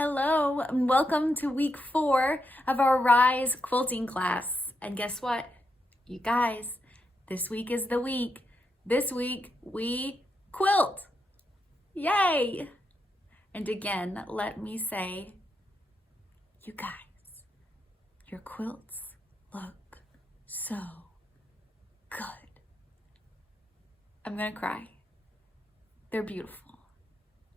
Hello and welcome to week 4 of our Rise quilting class. And guess what? You guys, this week is the week. This week we quilt. Yay! And again, let me say, you guys, your quilts look so good. I'm gonna cry. They're beautiful.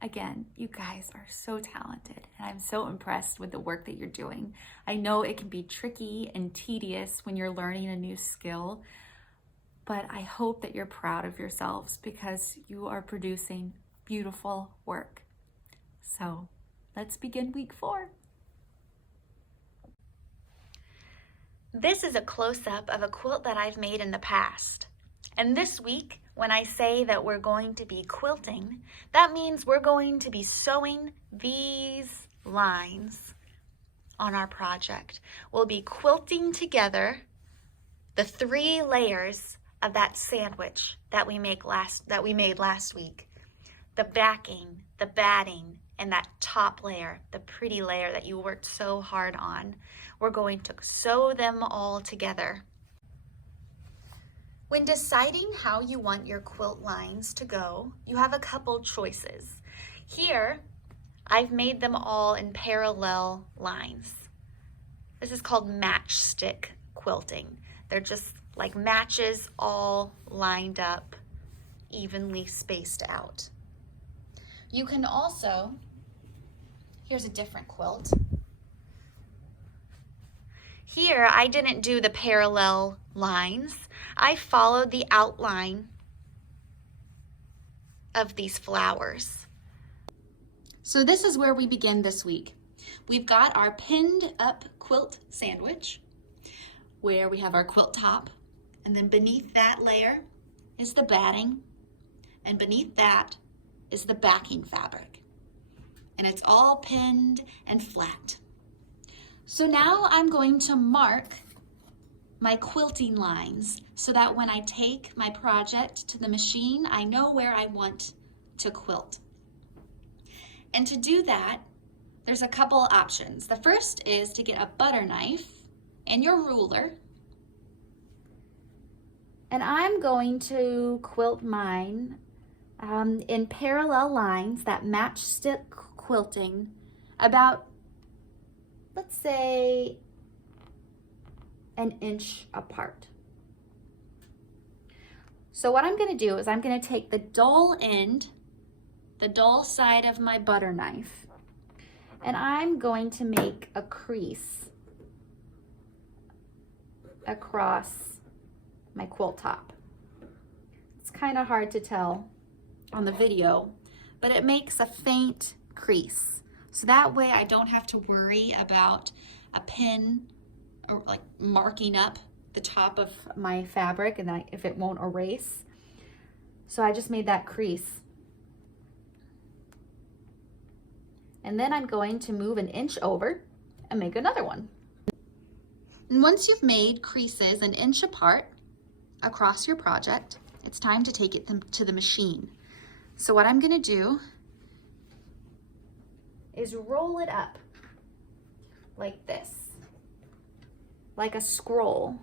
Again, you guys are so talented and I'm so impressed with the work that you're doing. I know it can be tricky and tedious when you're learning a new skill, but I hope that you're proud of yourselves because you are producing beautiful work. So let's begin week 4. This is a close-up of a quilt that I've made in the past. And this week, when I say that we're going to be quilting, that means we're going to be sewing these lines on our project. We'll be quilting together the 3 layers of that sandwich that we made last week. The backing, the batting, and that top layer, the pretty layer that you worked so hard on. We're going to sew them all together. When deciding how you want your quilt lines to go, you have a couple choices. Here, I've made them all in parallel lines. This is called matchstick quilting. They're just like matches all lined up, evenly spaced out. You can also, here's a different quilt. Here, I didn't do the parallel lines. I followed the outline of these flowers. So this is where we begin this week. We've got our pinned up quilt sandwich where we have our quilt top, and then beneath that layer is the batting, and beneath that is the backing fabric. And it's all pinned and flat. So now I'm going to mark my quilting lines so that when I take my project to the machine, I know where I want to quilt. And to do that, there's a couple options. The first is to get a butter knife and your ruler. And I'm going to quilt mine in parallel lines, that matchstick quilting, about, let's say, an inch apart. So what I'm going to do is I'm going to take the dull end, the dull side of my butter knife, and I'm going to make a crease across my quilt top. It's kind of hard to tell on the video, but it makes a faint crease. So that way I don't have to worry about a pin or like marking up the top of my fabric and if it won't erase. So I just made that crease. And then I'm going to move an inch over and make another one. And once you've made creases an inch apart across your project, it's time to take it to the machine. So what I'm gonna do is roll it up like this, like a scroll,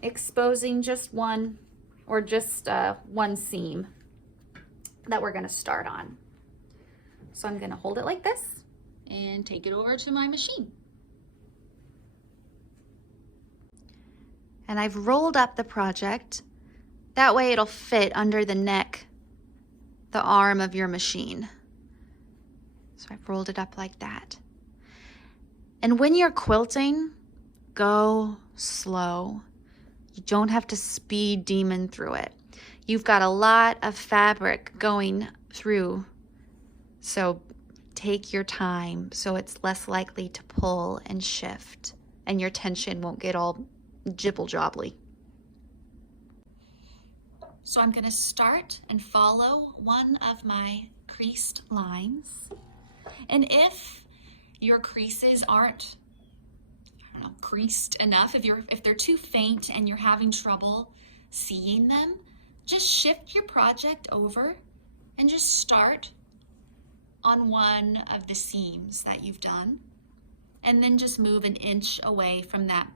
exposing just one or just one seam that we're gonna start on. So I'm gonna hold it like this and take it over to my machine. And I've rolled up the project. That way it'll fit under the neck, the arm of your machine. So I've rolled it up like that. And when you're quilting, go slow. You don't have to speed demon through it. You've got a lot of fabric going through, so take your time so it's less likely to pull and shift and your tension won't get all jibble-jobbly. So I'm gonna start and follow one of my creased lines. And if your creases aren't, creased enough, if they're too faint and you're having trouble seeing them, just shift your project over and just start on one of the seams that you've done, and then just move an inch away from that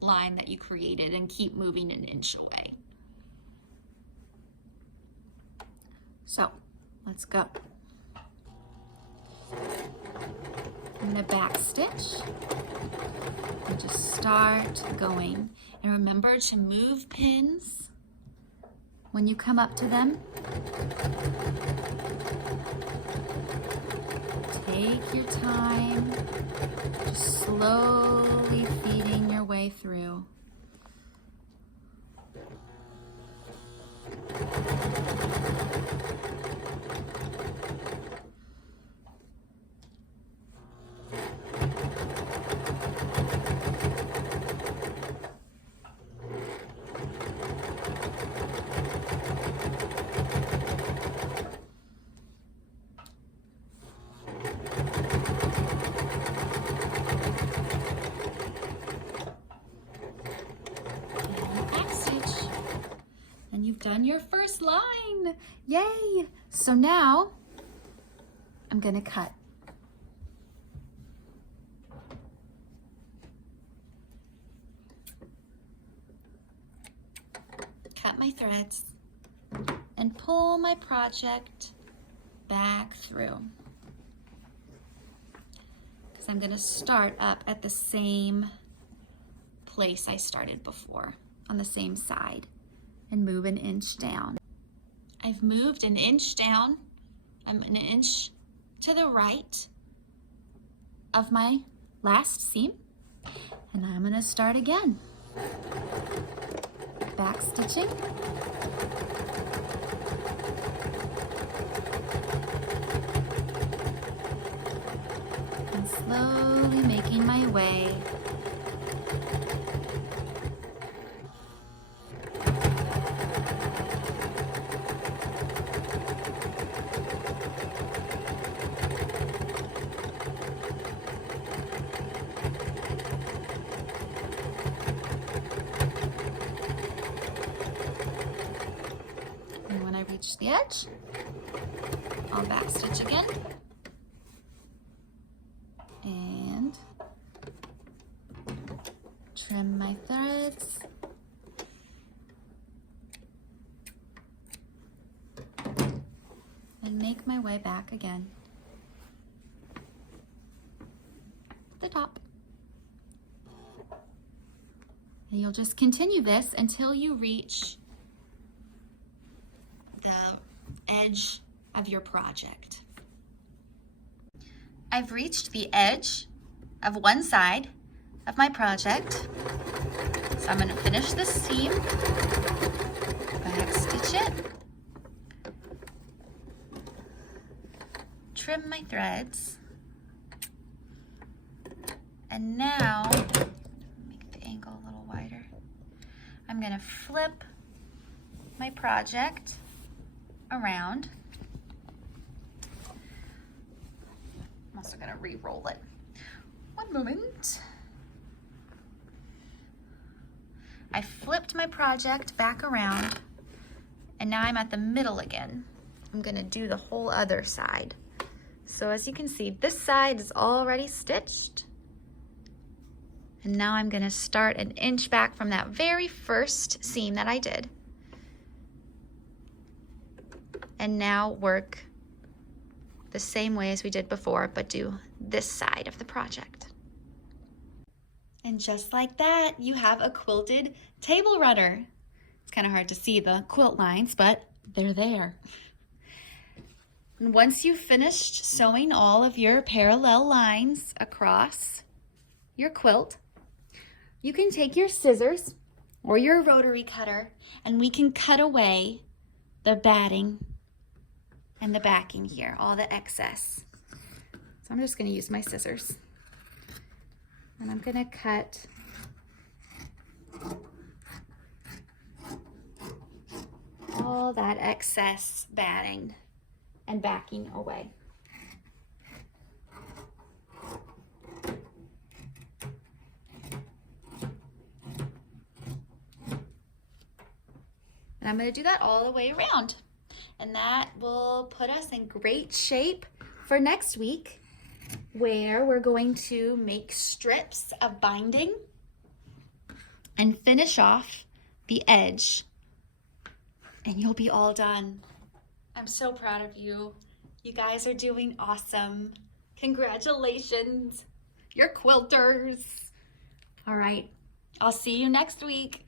line that you created and keep moving an inch away. So let's go. I'm going to backstitch and just start going. And remember to move pins when you come up to them. Take your time, just slowly feeding your way through. And you've done your first line. Yay! So now I'm gonna cut. Cut my threads and pull my project back through. Because I'm gonna start up at the same place I started before, on the same side, and move an inch down. I've moved an inch down. I'm an inch to the right of my last seam, and I'm gonna start again. Backstitching. And slowly making my way . And when I reach the edge, I'll backstitch again. And trim my threads. And make my way back again. The top. And you'll just continue this until you reach the edge of your project. I've reached the edge of one side of my project. So I'm going to finish this seam, backstitch it, trim my threads, and now, make the angle a little wider, I'm going to flip my project around. I'm also going to re-roll it. One moment. I flipped my project back around, and now I'm at the middle again. I'm going to do the whole other side. So as you can see, this side is already stitched. And now I'm going to start an inch back from that very first seam that I did. And now work the same way as we did before, but do this side of the project. And just like that, you have a quilted table runner. It's kind of hard to see the quilt lines, but they're there. And once you've finished sewing all of your parallel lines across your quilt, you can take your scissors or your rotary cutter, and we can cut away the batting and the backing here, all the excess. So I'm just going to use my scissors. And I'm going to cut all that excess batting and backing away. And I'm going to do that all the way around. And that will put us in great shape for next week, where we're going to make strips of binding and finish off the edge, and you'll be all done. I'm so proud of you. You guys are doing awesome. Congratulations. You're quilters. All right, I'll see you next week.